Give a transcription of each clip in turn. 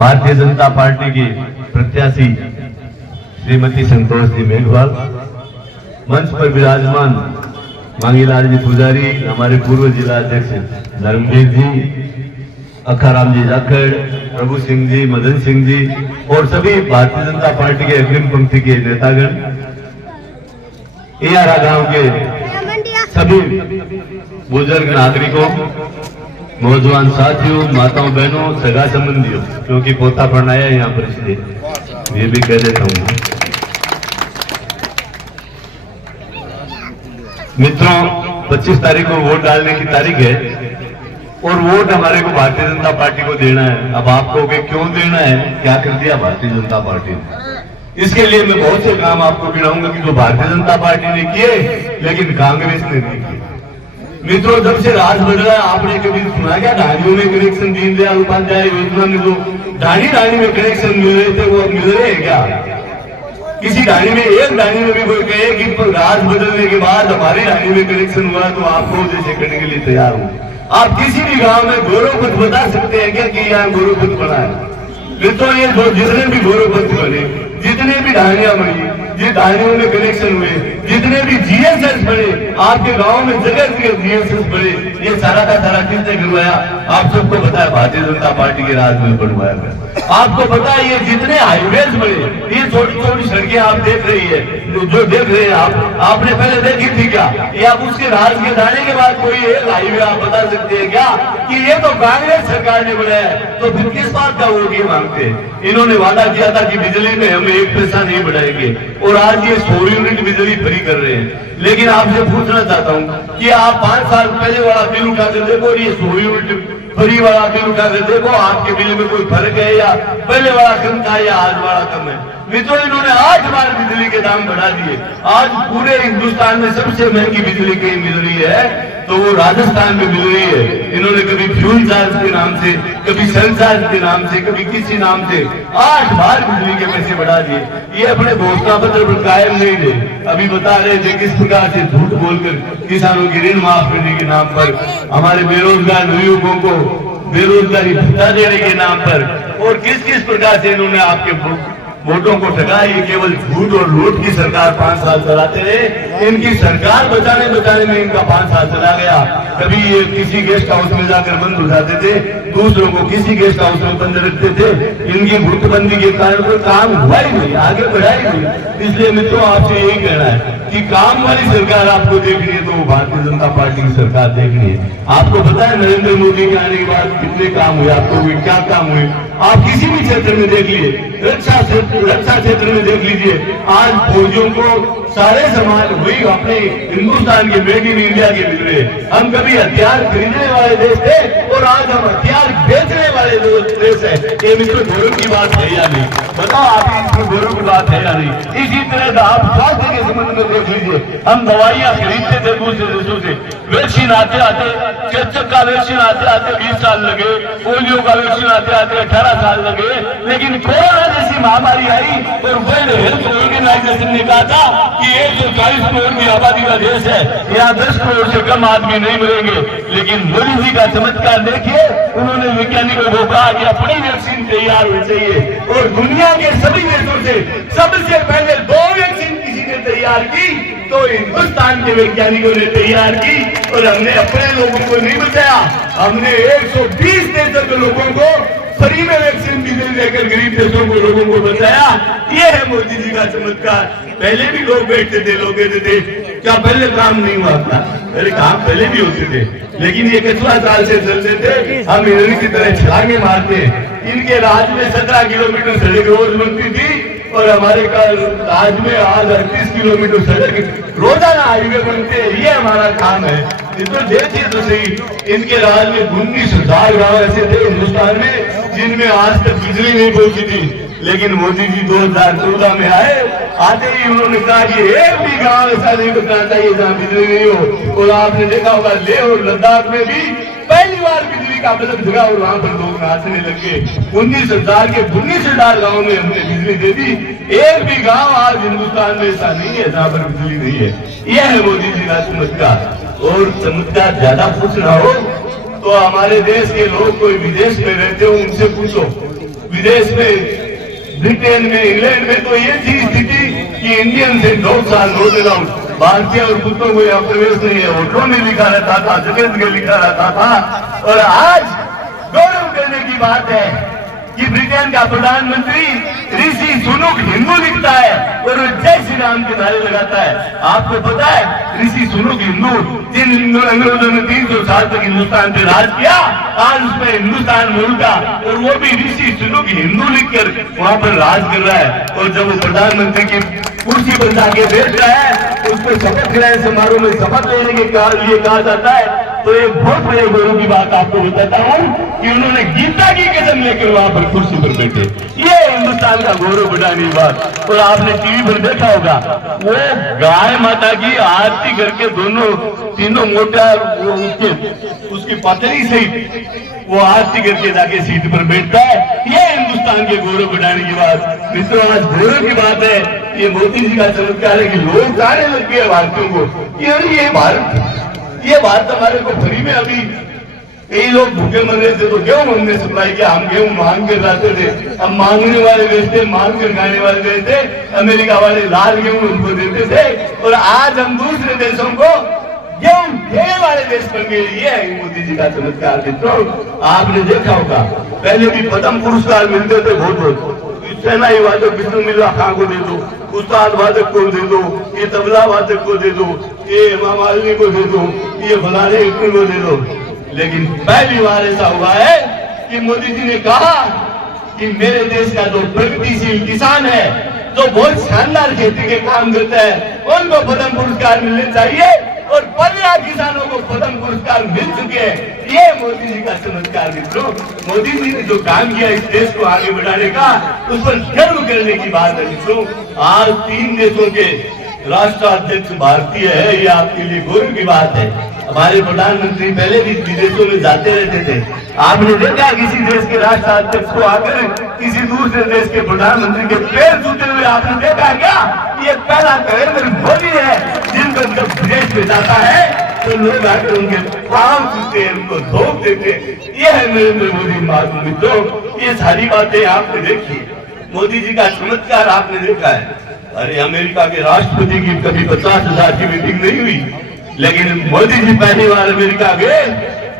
Bharatiya Janata party की प्रत्याशी श्रीमती संतोष जी मेघवाल, मंच पर विराजमान मांगीलाल जी पुजारी, हमारे पूर्व जिला अध्यक्ष धर्मवीर जी, अखाराम जी जाखड़, प्रभु सिंह जी, मदन सिंह जी और सभी भारतीय जनता पार्टी के अग्रिम पंक्ति के नेतागण, एआरा गांव के सभी बुजुर्ग नागरिकों, नौजवान साथियों, माताओं बहनों, सगा संबंधियों, क्योंकि पोता पढ़नाया यहाँ पर इसलिए ये भी कह देता हूँ। मित्रों, 25 तारीख को वोट डालने की तारीख है और वोट हमारे को भारतीय जनता पार्टी को देना है। अब आप कहोगे क्यों देना है, क्या कर दिया भारतीय जनता पार्टी ने? इसके लिए मैं बहुत से काम आपको गिनाऊंगा कि जो भारतीय जनता पार्टी ने किए लेकिन कांग्रेस ने नहीं किए। मित्रों, जब से राज बदला है, आपने कभी सुना क्या ढाणियों में कनेक्शन दीनदयाल उपाध्याय योजना में जो ढाणी में कनेक्शन मिल रहे थे वो मिल रहे हैं क्या? किसी ढाणी में, एक ढाणी में भी कोई कहे कि राज बदलने के बाद हमारी ढाणी में कनेक्शन हुआ तो आपको जैसे करने के लिए तैयार हूं। आप किसी भी गांव में गौरवपथ बता सकते हैं क्या कि यहाँ गौरवपथ बना है? मित्रों, ये जो जितने भी गौरवपथ बने, जितने भी ढाणियां बनी, जिन ढाणियों में कनेक्शन हुए, जितने भी जीएसएस बने, आपके गांव में जगह जगह जीएसएस बने, ये सारा का सारा किसने करवाया? आप सबको पता है, भारतीय जनता पार्टी के राज में बनवाया गया। आपको पता है ये जितने हाईवेज बने, ये छोटी छोटी सड़कें आप देख रही है, जो देख रहे हैं आपने पहले देखी थी क्या? या आप उसके राज के जाने के बाद कोई एक हाईवे आप बता सकते हैं क्या कि ये तो कांग्रेस सरकार ने बनाया है? तो फिर किस बात का वोट ये मांगते हैं? इन्होंने वादा किया था कि बिजली में हम 1 पैसा नहीं बढ़ाएंगे और आज ये 100 यूनिट बिजली फ्री कर रहे हैं। लेकिन आपसे पूछना चाहता हूं कि आप 5 साल पहले वाला बिल उठाकर देखो, ये 100 यूनिट फ्री वाला बिल उठाकर देखो, आपके बिल में कोई फर्क है या पहले वाला कम था या आज वाला कम है? मित्रों, इन्होंने 8 बार बिजली के दाम बढ़ा दिए। आज पूरे हिंदुस्तान में सबसे महंगी बिजली कहीं मिल रही है तो वो राजस्थान में मिल रही है। इन्होंने कभी फ्यूल चार्ज के नाम से, कभी सेल चार्ज के नाम से, कभी किसी नाम से 8 बार बिजली के पैसे बढ़ा दिए। ये अपने घोषणा पत्र पर कायम नहीं थे। अभी बता रहे थे किस प्रकार से झूठ बोलकर किसानों की ऋण माफ करने के नाम पर, हमारे बेरोजगार युवकों को बेरोजगारी भत्ता देने के नाम पर और किस किस प्रकार से इन्होंने आपके वोटों को ठगा। ये केवल झूठ और लूट की सरकार 5 साल चलाते रहे। इनकी सरकार बचाने में इनका 5 साल चला गया। कभी ये किसी गेस्ट हाउस में जाकर बंद हो जाते थे, दूसरों को किसी गेस्ट हाउस में बंद रखते थे। इनकी गुटबंदी के कारण कोई काम हुआ ही नहीं, आगे बढ़ा ही नहीं। इसलिए मित्रों, आपसे यही कहना है कि काम वाली सरकार आपको देखनी है तो वो भारतीय जनता पार्टी की सरकार देखनी है। आपको पता है नरेंद्र मोदी के आने के बाद कितने काम हुए, आपको क्या काम हुए? आप किसी भी क्षेत्र में देख लिए, रक्षा क्षेत्र में देख लीजिए, आज फौजियों को सारे सामान वही अपने हिंदुस्तान के मेड इन इंडिया के मिल रहे। हम कभी हथियार खरीदने वाले देश थे और आज हम हथियार बेचने वाले देश है। ये मित्रों गौरव की बात है या नहीं? बताओ, आप इसमें गौरव की बात है या नहीं? इसी तरह का आप स्वास्थ्य के संबंध में देख लीजिए, हम दवाइयां खरीदते थे दूसरे देशों से, वैक्सीन आते आते, चेचक का वैक्सीन आते आते 20 साल लगे, पोलियो का वैक्सीन आते आते 18 साल लगे। लेकिन कोरोना जैसी महामारी आई और वर्ल्ड हेल्थ ऑर्गेनाइजेशन ने कहा था कि 140 करोड़ की आबादी का देश है, यहाँ 10 करोड़ से कम आदमी नहीं मरेंगे। लेकिन मोदी जी का चमत्कार देखिए, उन्होंने वैज्ञानिकों को कहा कि अपनी वैक्सीन तैयार होनी चाहिए और दुनिया के सभी देशों से सबसे पहले 2 वैक्सीन किसी ने तैयार की तो हिंदुस्तान के वैज्ञानिकों ने तैयार की और हमने अपने लोगों को नहीं बचाया, हमने 120 देशों के लोगों को फ्री में वैक्सीन भी देकर गरीब देशों को लोगों को बचाया। ये है मोदी जी का चमत्कार। पहले भी लोग बैठते थे, लोग कहते थे क्या पहले काम नहीं हुआ था? पहले काम पहले भी होते थे, लेकिन ये कितना साल से चलते थे, हम हिरण की तरह छलांगे मारते। इनके राज में 17 किलोमीटर सड़क रोज बनती थी और हमारे राज में आज 38 किलोमीटर सड़क रोजाना हाईवे बनते हैं। ये हमारा काम है। तो देखिए तो सही, इनके राज में 19,000 गाँव ऐसे थे हिंदुस्तान में जिनमें आज तक बिजली नहीं पहुंची थी। लेकिन मोदी जी 2014 में आते ही उन्होंने कहा कि एक भी गांव ऐसा नहीं बचना चाहिए जहां बिजली नहीं हो। और आपने देखा होगा लेह और लद्दाख में भी पहली बार बिजली का बल्ब जगा और वहां पर लोग नाचने लगे। 19,000 के 19,000 गाँव में हमने बिजली दे दी। एक भी गांव आज हिंदुस्तान में ऐसा नहीं है जहां पर बिजली नहीं है। यह है मोदी जी का चमत्कार। और चमत्कार ज्यादा पूछना हो तो हमारे देश के लोग कोई विदेश में रहते हो उनसे पूछो, विदेश में, ब्रिटेन में, इंग्लैंड में तो ये थी स्थिति कि इंडियन से 2 साल रोड अलाउड, भारतीय और कुत्तों को यहाँ प्रवेश नहीं है। होटलों में लिखा रहता था, जगह जगह लिखा रहता था। और आज गौरव करने की बात है कि ब्रिटेन का प्रधानमंत्री ऋषि सुनक हिंदू लिखता है और वो जय श्री राम के नारे लगाता है। आपको पता है ऋषि सुनक हिंदू, जिन अंग्रेजों ने 300 साल तक हिंदुस्तान पे राज किया, आज उसमें हिंदुस्तान मुल्क का, और वो भी ऋषि सुनक हिंदू लिखकर वहां पर राज कर रहा है। और जब वो प्रधानमंत्री की कुर्सी पर जाके बैठ रहा है, उसको शपथ ग्रहण समारोह में शपथ लेने के लिए कहा जाता है, तो एक बहुत बड़े गौरव की बात आपको बताता हूँ कि उन्होंने गीता की कसम लेकर वहां पर कुर्सी पर बैठे। ये हिंदुस्तान का गौरव बढ़ाने की बात। और आपने टीवी पर देखा होगा, वो गाय माता की आरती करके तीनों मोटा उसकी पत्नी सहित वो आरती करके जाके सीट पर बैठता है। ये हिंदुस्तान के गौरव बढ़ाने की बात। मित्रों, आज गौरव की बात है, ये मोदी जी का चमत्कार है कि लोग जाने लग गए भारतीयों को ये भारत हमारे को फ्री में। अभी कई लोग भूखे मर रहे थे तो गेहूं हमने सप्लाई किया, हम गेहूं मांग कर लाते थे, हम मांगने वाले बेचते, मांग कर खाने वाले बेचते, अमेरिका वाले लाल गेहूं उनको देते थे, और आज हम दूसरे देशों को गेहूं देने वाले देश बन गए। ये है मोदी जी का चमत्कार। मित्रों, आपने देखा होगा पहले भी पद्म पुरस्कार मिलते थे बहुत, सेनाई वादक विष्णु मिल्ला खां को दे दो, उस्ताद वादक को दे दो, ये तबला वादक को दे दो, ये हेमा मालिनी को दे दो, ये फलाने को दे दो। लेकिन पहली बार ऐसा हुआ है कि मोदी जी ने कहा कि मेरे देश का जो प्रगतिशील किसान है, जो बहुत शानदार खेती के काम करता है, उनको पद्म पुरस्कार मिलने चाहिए। और 15 किसानों को पद्म पुरस्कार मिल चुके हैं। ये मोदी जी का चमत्कार। मित्रों, मोदी जी ने जो काम किया इस देश को आगे बढ़ाने का, उस पर गर्व करने की बात है। मित्रों, आज 3 देशों के राष्ट्राध्यक्ष भारतीय है, ये आपके लिए गौरव की बात है। हमारे प्रधानमंत्री पहले भी विदेशों में जाते रहते थे। आपने देखा किसी देश के राष्ट्राध्यक्ष को आकर किसी दूसरे देश के प्रधानमंत्री के पैर छूते हुए आपने देखा क्या? ये पहला नरेंद्र मोदी है जिनको जब विदेश में जाता है तो लोग आकर उनके पांव छूते हैं, उनको धोख देते। ये है नरेंद्र मोदी। मित्रों, ये सारी बातें आपने देखी, मोदी जी का चमत्कार आपने देखा है। अरे अमेरिका के राष्ट्रपति की कभी 50,000 की मीटिंग नहीं हुई, लेकिन मोदी जी पहली बार अमेरिका गए,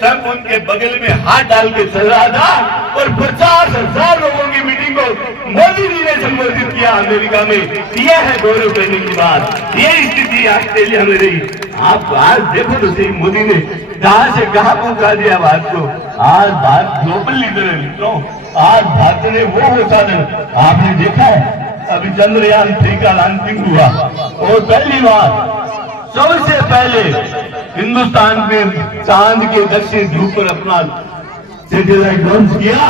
ट्रंप उनके बगल में हाथ डाल के चल रहा था और 50,000 लोगों की मीटिंग को मोदी जी ने संबोधित किया अमेरिका में। यह है गौरव करने की बात। ये स्थिति ऑस्ट्रेलिया में रही। आप आज देखो तो सही, मोदी ने कहां से कहां पहुंचा दिया भारत को। आज भारत ग्लोबल लीडर है। मित्रों, आज भारत ने वो साधन आपने देखा है, अभी चंद्रयान 3 का लॉन्चिंग हुआ और पहली बार सबसे पहले हिंदुस्तान में चांद के दक्षिण ध्रुव पर अपना सैटेलाइट लॉन्च किया।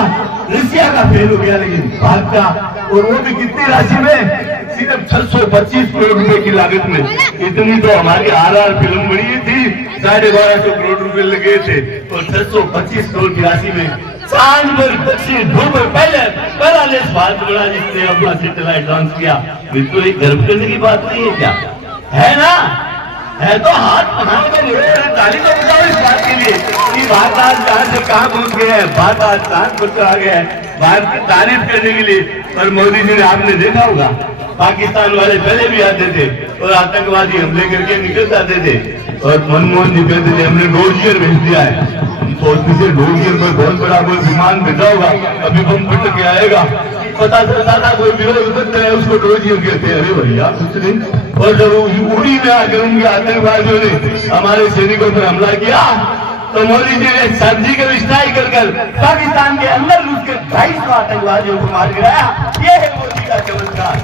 रशिया का फेल हो गया, लेकिन भारत का, और वो भी कितनी राशि में? सिर्फ 625 करोड़ रुपए की लागत में। इतनी तो हमारी RR फिल्म बनी थी, 1250 करोड़ रुपए लगे थे, और 625 करोड़ की राशि में चांद पर दक्षिण ध्रुव पर पहला देश भारत बना जिसने अपना सैटेलाइट लॉन्च किया। बिल्कुल एक गर्व करने की बात नहीं है क्या? है ना? है तो हाथ पकड़ कर ताली तो बजाओ इस बात के लिए कि भारत आज जहां से कहां पहुंच गया है, भारत आज चांद पर चला गया है, भारत की तारीफ करने के लिए। और मोदी जी ने, आपने देखा होगा, पाकिस्तान वाले पहले भी आते थे और आतंकवादी हमले करके निकल जाते थे, और मनमोहन जी कहते थे हमने डोजियर भेज दिया है। सोचते थे डोजियर में बहुत बड़ा कोई विमान भेजा होगा, अभी बम फट के आएगा, पता चलता था कोई विरोध करते हैं उसको डोजियर कहते हैं। अरे भैया कुछ नहीं। और जब उड़ी में आकर उनके आतंकवादियों ने हमारे सैनिकों पर हमला किया तो मोदी जी ने सर्जिकल स्ट्राइक कर पाकिस्तान के अंदर घुसकर 250 आतंकवादियों को मार गिराया। ये है मोदी का चमत्कार।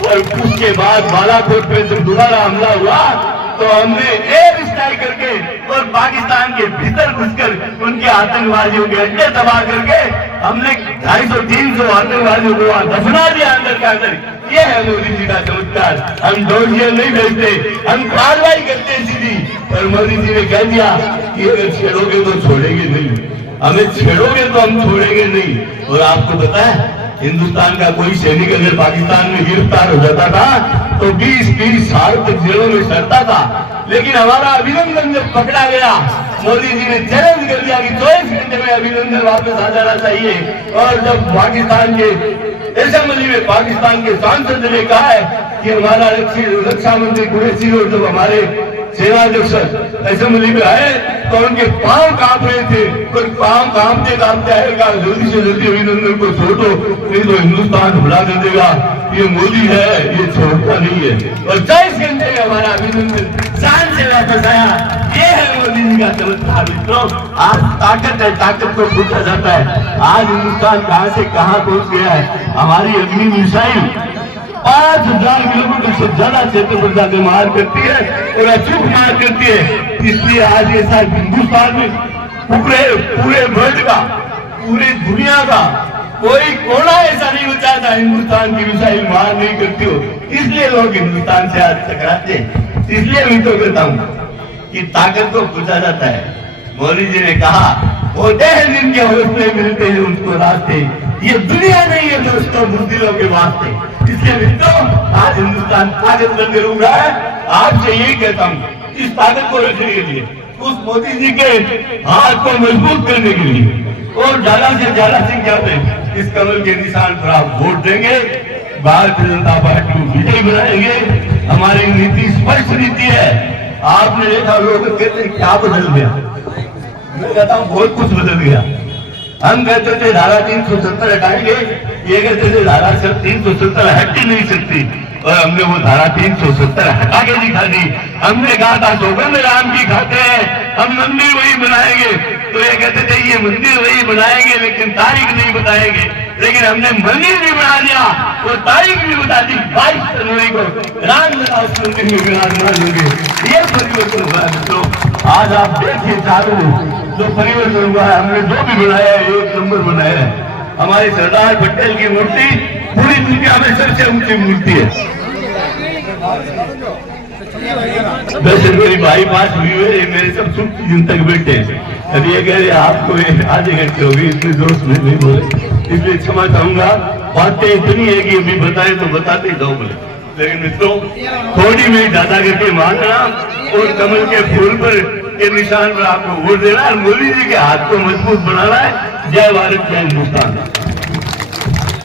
और उसके बाद बालाकोट पे जब दोबारा हमला हुआ तो हमने एयर स्ट्राइक करके और पाकिस्तान के भीतर घुसकर उनके आतंकवादियों के अड्डे तबाह करके हमने 250-300 आतंकवादियों को वहां दफना दिया अंदर का अंदर। ये है मोदी जी का चमत्कार। हम डोजियर नहीं भेजते, हम कार्रवाई करते हैं सीधी। और मोदी जी ने कह दिया कि अगर छेड़ोगे तो छोड़ेंगे नहीं, हमें छेड़ोगे तो हम छोड़ेंगे नहीं। और आपको पता है, हिंदुस्तान का कोई सैनिक अगर पाकिस्तान में गिरफ्तार हो जाता था तो 20-30 साल तक जेलों में सड़ता था। लेकिन हमारा अभिनंदन जब पकड़ा गया, मोदी जी ने चैलेंज कर दिया कि 24 घंटे में अभिनंदन वापस आ जाना चाहिए। और जब पाकिस्तान के असेंबली में पाकिस्तान के सांसद ने कहा है कि हमारा रक्षा मंत्री कुरैशी और जब हमारे सेनाध्यक्ष असेंबली में आए तो उनके पांव कांप रहे थे, पर पांव कांपते कांपते आएगा, जल्दी से जल्दी अभिनंदन को छोड़ दो, नहीं तो हिंदुस्तान भुला कर देगा। ये मोदी है, ये छोड़ता नहीं है। और 24 घंटे में हमारा अभिनंदन जान से वापस आया। ये है मोदी जी का चमत्कार। मित्रों, आज ताकत है, ताकत को पूछा जाता है। आज हिंदुस्तान कहां से कहां पहुंच गया है। हमारी अग्नि मिसाइल 5000 किलोमीटर से ज्यादा क्षेत्र पर जाकर मार करती है और अचूक मार करती है। इसलिए आज ये साथ हिंदुस्तान में पूरे वर्ल्ड का, पूरी दुनिया का कोई कोना ऐसा नहीं बचा था हिंदुस्तान की मिसाइल मार नहीं करती हो। इसलिए लोग हिंदुस्तान से आज टकराते हैं। इसलिए मैं तो कहता हूं कि ताकत को पूछा जाता है। मोदी जी ने कहा होते हैं जिनके हौसले मिलते हैं उनको रास्ते, ये दुनिया नहीं है दोस्तों बुज़दिलों के वास्ते। इसलिए मित्रों, आज हिंदुस्तान ताकत बनकर उभरा है। आपसे यही कहता हूँ, इस ताकत को रखने के लिए, उस मोदी जी के हाथ को मजबूत करने के लिए और ज्यादा से ज्यादा संख्या में इस कमल के निशान पर आप वोट देंगे, भारतीय जनता पार्टी को विजयी बनाएंगे। हमारी नीति स्पष्ट नीति है। आपने देखा लोग कहते हैं क्या बदल गया, मैं कहता हूँ बहुत कुछ बदल गया। हम कहते थे धारा 370 हटाएंगे, ये कहते थे धारा 370 हट ही नहीं सकती, और हमने वो धारा 370 हटा के दिखा दी। हमने कहा था सौगंध राम की खाते हैं, हम मंदिर वही बनाएंगे, तो ये कहते थे ये मंदिर वही बनाएंगे लेकिन तारीख नहीं बताएंगे। लेकिन हमने मंदिर भी बना दिया और तारीख भी बता दी, 22 जनवरी को रामलला उस मंदिर में विराजमान होंगे। ये परिवर्तन हुआ है मित्रों। आज आप देखिए चारों जो परिवर्तन हुआ है, हमने जो भी बनाया है एक नंबर बनाया है। हमारी सरदार पटेल की मूर्ति पूरी दुनिया में सबसे ऊंची मूर्ति है। वैसे मेरी भाई बात हुई है, मेरे सब सुख जिन तक बैठे अब ये कह रहे आपको आधे घंटे हो गए, इतने दोस्त में नहीं बोले, इसलिए क्षमा चाहूंगा। बातें इतनी है कि अभी बताए तो बताते ही जाओ बोले, लेकिन मित्रों थोड़ी में ज्यादा करके मानना और कमल के फूल पर के निशान पर आपको वोट देना और मोदी जी के हाथ को मजबूत बनाना है। जय भारत, जय हिंदुस्तान।